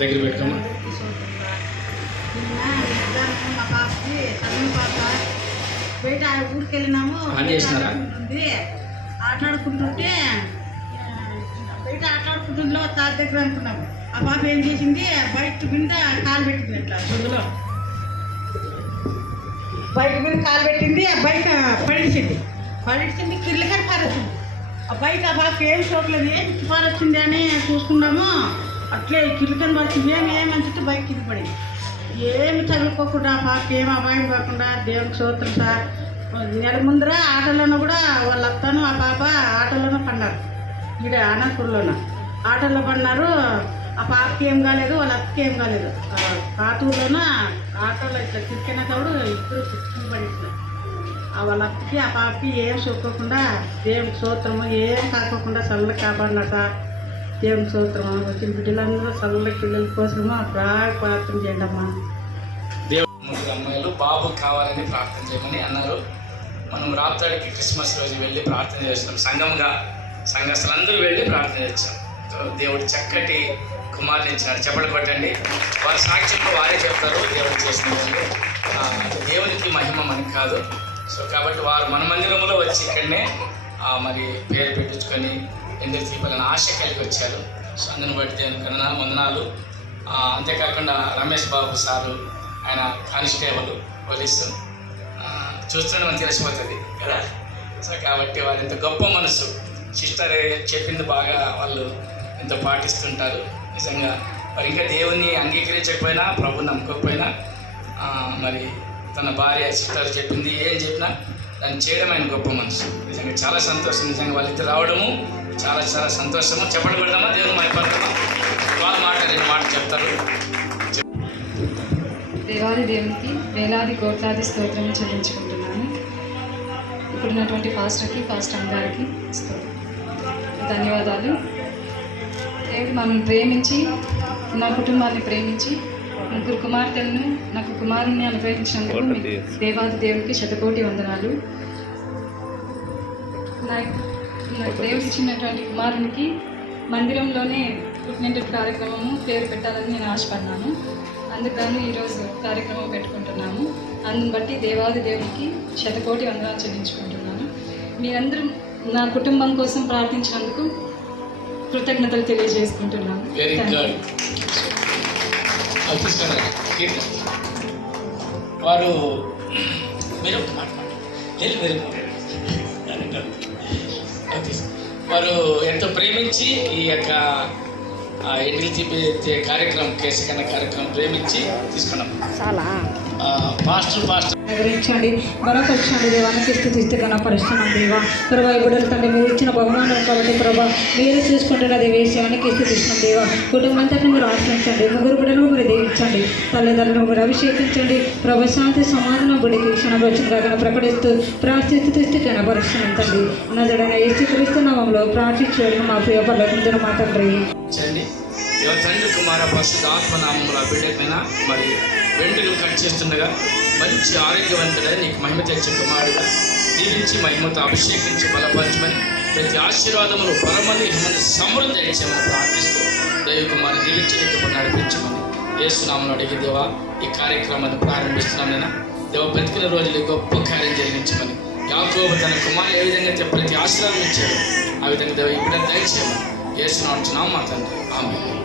దగ్గర పెట్టుకోమా. మా పాపకి తమిళ పాప బయట ఊరికి వెళ్ళినాము. ఆటలాడుకుంటుంటే బయట ఆటలాడుకుంటుందో తాత దగ్గర అనుకున్నాము. ఆ పాప ఏం చేసింది, బయట మీద కాలు పెట్టింది. అట్లా దొంగలో బయట మీద కాలు పెట్టింది. ఆ బయట పడిచింది కిర్లకని పారొచ్చింది. ఆ బయట ఆ పాప ఏం చూడలేదు, ఏం పారొచ్చింది అని చూసుకున్నాము. అట్లే కిర్లకని పారొచ్చింది. ఏమని చుట్టూ బయట కింద పడింది. ఏమి తగులుకోకుండా ఆ పాప ఏం అపాయం కాకుండా దేవునికి స్తోత్రం సార్. నెల ముందర ఆటోలోనూ కూడా వాళ్ళ అత్తను ఆ పాప ఆటోలోనూ పడినారు. ఈడ అనంతపురంలోన ఆటోలో పడినారు. ఆ పాపకి ఏం కాలేదు, వాళ్ళ అత్తకి ఏం కాలేదు. కాటూరులోన ఆటోలో ఇట్లా తిరిగిన తోడు ఇద్దరు పుట్టుకుని పడిస్తున్నారు. వాళ్ళ అత్తకి ఆ పాపకి ఏం చూసుకోకుండా దేవునికి స్తోత్రము, ఏం కాకోకుండా చల్లగా కాపాడినారు సార్. దేవునికి స్తోత్రము. వచ్చిన బిడ్డలందరూ చల్లగా పిల్లల కోసము బాగా ప్రార్థన చేయండి అమ్మా. దేవుడు అమ్మాయిలు బాబు కావాలని ప్రార్థన చేయమని అన్నారు. మనం రాత్రికి క్రిస్మస్ రోజు వెళ్ళి ప్రార్థన చేస్తాం. సంఘస్థులందరూ వెళ్ళి ప్రార్థన చేస్తాం. దేవుడు చక్కటి కుమారుని ఇచ్చినారు. చెప్పలు కొట్టండి. వారి సాక్ష్యంలో వారే చెప్తారు దేవుడు చేసిన వాళ్ళు. దేవునికి మహిమ మనకి కాదు. సో కాబట్టి వారు మన మందిరంలో వచ్చి ఇక్కడనే మరి పేరు పెట్టించుకొని ఎందుకు తీపాలని ఆశ కలిగి వచ్చారు. సో అందుని బట్టి దేవునికి వందనాలు. అంతేకాకుండా రమేష్ బాబు సారు, ఆయన కానిస్టేబుల్ పోలీసు, చూస్తుంటే మనకు తెలిసిపోతుంది కదా. సో కాబట్టి వాళ్ళు ఎంత గొప్ప మనసు. సిస్టర్ చెప్పింది బాగా వాళ్ళు ఎంతో పాటిస్తుంటారు. నిజంగా మరి ఇంకా దేవుణ్ణి అంగీకరించకపోయినా, ప్రభుని నమ్మకపోయినా, మరి తన భార్య సిస్టర్ చెప్పింది ఏం చెప్పినా దాన్ని చేయడం ఆయన గొప్ప మనసు. నిజంగా చాలా సంతోషం. నిజంగా వాళ్ళిద్దరు రావడము చాలా చాలా సంతోషము. చెప్పండి పెడదామా, దేవుని మైపడదామా. వాళ్ళు రెండు మాట చెప్తారు. దేవాది దేవునికి వేలాది కోట్లాది స్తోత్రం చెల్లించుకుంటున్నాను. ఇప్పుడున్నటువంటి పాస్టర్కి, పాస్టర్ గారికి ధన్యవాదాలు. దేవుడు మనల్ని ప్రేమించి, నా కుటుంబాన్ని ప్రేమించి, ముగ్గురు కుమార్తెలను నాకు కుమారుని అనుగ్రహించినందుకు దేవాది దేవునికి శతకోటి వందనాలు. నాకు దేవుడు ఇచ్చినటువంటి కుమారునికి మందిరంలోనే పుట్టినటువంటి కార్యక్రమము పేరు పెట్టాలని నేను ఆశపడ్డాను. అందుకని ఈరోజు కార్యక్రమం పెట్టుకుంటున్నాము. అందుని బట్టి దేవాది దేవునికి శతకోటి వందనాలు చెల్లించుకుంటున్నాను. మీరందరూ నా కుటుంబం కోసం ప్రార్థించినందుకు కృతజ్ఞతలు తెలియజేసుకుంటున్నాను. వారు వారు ఎంతో ప్రేమించి ఈ యొక్క ఎన్నికలు తీపే కార్యక్రమం, కేసు కన్నా కార్యక్రమం ప్రేమించి తీసుకున్నాం. చాలా పాస్టర్ గ్రహించండి, బలపరచండి. దేవానికి స్థితిస్తే కనపరుస్తున్నాం. దేవా ప్రభా బిడ్డలు తండ్రి మీరు ఇచ్చిన బహుమానం కాబట్టి ప్రభా మీరు చూసుకుంటున్న దేవేశానికి స్థితిస్తున్నాం. దేవా కుటుంబంతో మీరు ఆశ్రయించండి. ముగ్గురు బిడ్డలు మీరు దీవించండి. తల్లిదండ్రులు మీరు అభిషేకించండి. ప్రభా శాంతి సమాధానం గుడికి క్షణం వచ్చిన ప్రకటిస్తూ ప్రార్థిస్తూ కనపరుస్తున్నాం. తండ్రి నజడైన యేసుక్రీస్తు నామములో ప్రార్థించడం మా ప్రియ పర్వతం మా తండ్రి. తండ్రి కుమార పరిశుద్ధ ఆత్మనామంలో బిడ్డకైనా మరి వెంట్రుకలు కట్ చేస్తుండగా మంచి ఆరోగ్యవంతుడై నీకు మహిమ తెచ్చే కుమారుడుగా దీవించి మహిమతో అభిషేకించి బలపరచమని, ప్రతి ఆశీర్వాదములు పరమని సమృద్ధి చేయమని ప్రార్థిస్తూ దైవ కుమారుని దీవించి నీకు నడిపించమని యేసునామములో అడిగి దేవా ఈ కార్యక్రమాన్ని ప్రారంభిస్తున్నాం. నేను దేవ బ్రతికిన రోజులు గొప్ప కార్యం జరిగించమని, యాకోబు తన కుమారుని ఏ విధంగా ప్రతి ఆశీర్వాదం ఇచ్చాడు ఆ విధంగా దేవ ఇప్పుడు దయచేయమని యేసునామమున మా తండ్రి ఆమేన్.